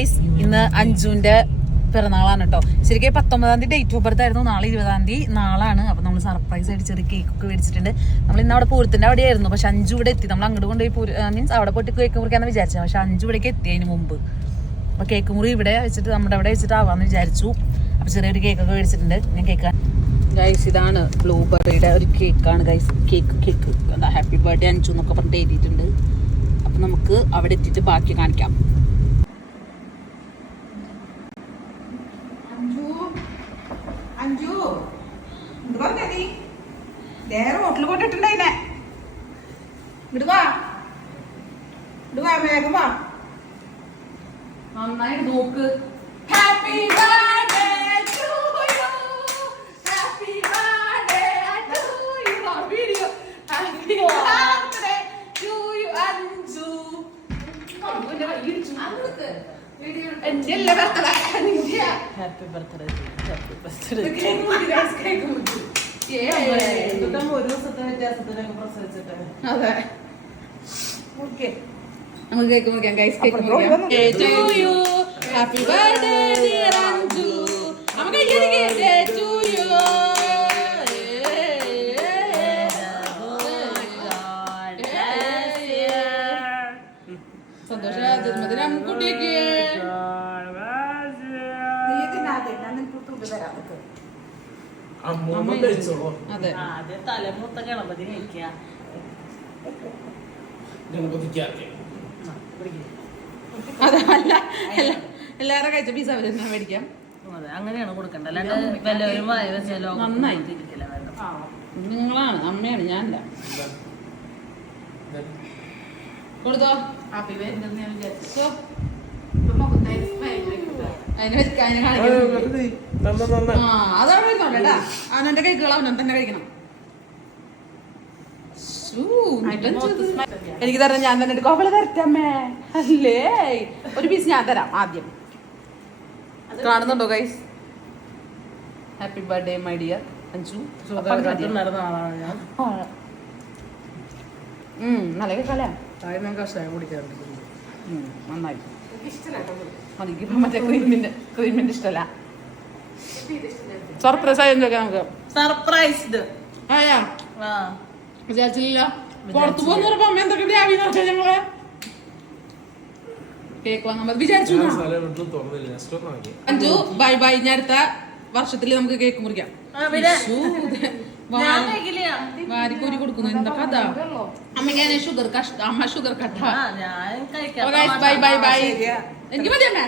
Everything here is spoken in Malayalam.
ഗൈസ്, ഇന്ന് അഞ്ജുവിന്റെ പിറന്നാളാണ് കേട്ടോ. ശരിക്കും 19-ാം തീയതി ഡേറ്റ് ഓഫ് ബർത്ത് ആയിരുന്നു. നാളെ 20-ാം തീയതി നാളാണ്. അപ്പൊ നമ്മൾ സർപ്രൈസ് ആയിട്ട് ചെറിയ കേക്ക് ഒക്കെ മേടിച്ചിട്ടുണ്ട്. നമ്മൾ ഇന്ന് അവിടെ പൂരത്തിന്റെ അവിടെ ആയിരുന്നു. പക്ഷെ അഞ്ചു ഇവിടെ എത്തി. നമ്മൾ അങ്ങോട്ട് കൊണ്ടുപോയി മീൻസ് അവിടെ പോയിട്ട് കേക്ക് മുറിക്കാന്ന് വിചാരിച്ചത്. പക്ഷെ അഞ്ചു ഇവിടേക്ക് എത്തിയതിന് മുമ്പ് അപ്പൊ കേക്ക് മുറി ഇവിടെ വെച്ചിട്ട് നമ്മുടെ അവിടെ വെച്ചിട്ട് ആവാന്ന് വിചാരിച്ചു. അപ്പൊ ചെറിയൊരു കേക്കൊക്കെ മേടിച്ചിട്ടുണ്ട്. ഞാൻ കേക്ക് ഗൈസ്, ഇതാണ് ബ്ലൂബെറിയുടെ ഒരു കേക്കാണ് ഗൈസ്. കേക്ക് എന്താ ഹാപ്പി ബർത്ത്ഡേ അഞ്ചു എന്നൊക്കെ പറഞ്ഞിട്ട് എഴുതിയിട്ടുണ്ട്. അപ്പൊ നമുക്ക് അവിടെ എത്തിയിട്ട് ബാക്കി കാണിക്കാം. ഹോട്ടലിൽ കൊണ്ടിട്ടുണ്ടായിനെ. ഇടുവാ വേഗം വാ. നന്നായിട്ട് നോക്ക്. Happy birthday to you, happy birthday to you. Video happy birthday to you Anju. എന്റെ എല്ലാ birthday happy birthday. Happy birthday. ഒരു ദിവസത്തെ വ്യത്യാസത്തിനൊക്കെ പ്രസവിച്ചിട്ട്. അതെ, നമുക്ക് കേക്ക് മുറിക്കാം ഗൈസ്. കേക്ക് മുറിക്കാം. Happy birthday dear Anju. നമുക്ക് ടു യു. സന്തോഷ ജന്മദിനം കുട്ടിക്ക്. അതെ, തലമൂത്ത ഗണപതി അതല്ല എല്ലാവരും കഴിച്ച പീസ മേടിക്കാം. അങ്ങനെയാണ് കൊടുക്കണ്ട. അല്ലാണ്ട് വല്ലവരും വായ വെച്ചാലോ നന്നായി. നിങ്ങളാണ്, അമ്മയാണ്, ഞാനല്ല. കൊടുത്തോ. ഹാപ്പി ബർത്ത്ഡേ ഞാൻ വിചാരിച്ചു. അതവിടെ ഇരുന്നോട്ടെട്ടാ. അവനെ കഴിക്കണം, അവനെ തന്നെ കഴിക്കണം. എനിക്ക് തരാം, ഞാൻ തന്നെ കോപ്പല തരട്ടമ്മേ. അല്ലേ, ഒരു പീസ് ഞാൻ തരാം ആദ്യം. കാണുന്നുണ്ടോ guys? Happy birthday my dear Anju. നല്ല കേൾക്കാലേ. കഷായം കുടിക്കാറുണ്ട്. നന്നായി. എനിക്കിപ്പോ മറ്റേ ക്രീമിന്റെ ഇഷ്ടമല്ല. സർപ്രൈസ് ആയി നമുക്ക്. സർപ്രൈസ്ഡ് ആയാ വിചാരിച്ചില്ല. പുറത്തു പോകുന്ന അമ്മ എന്തൊക്കെ വ്യാപി നോക്കിയാ ഞങ്ങള് കേക്ക് വാങ്ങാൻ വിചാരിച്ചു. Anju bye bye. ഞാൻ അടുത്ത വർഷത്തില് നമുക്ക് കേക്ക് മുറിക്കാം. വാരിക്കൂരി കൊടുക്കുന്നു. എന്താ കഥ? അമ്മയ്ക്ക് ഷുഗർ കഷ്ട. അമ്മ ഷുഗർ കട്ട. Bye bye bye. എനിക്ക് മതി അമ്മ.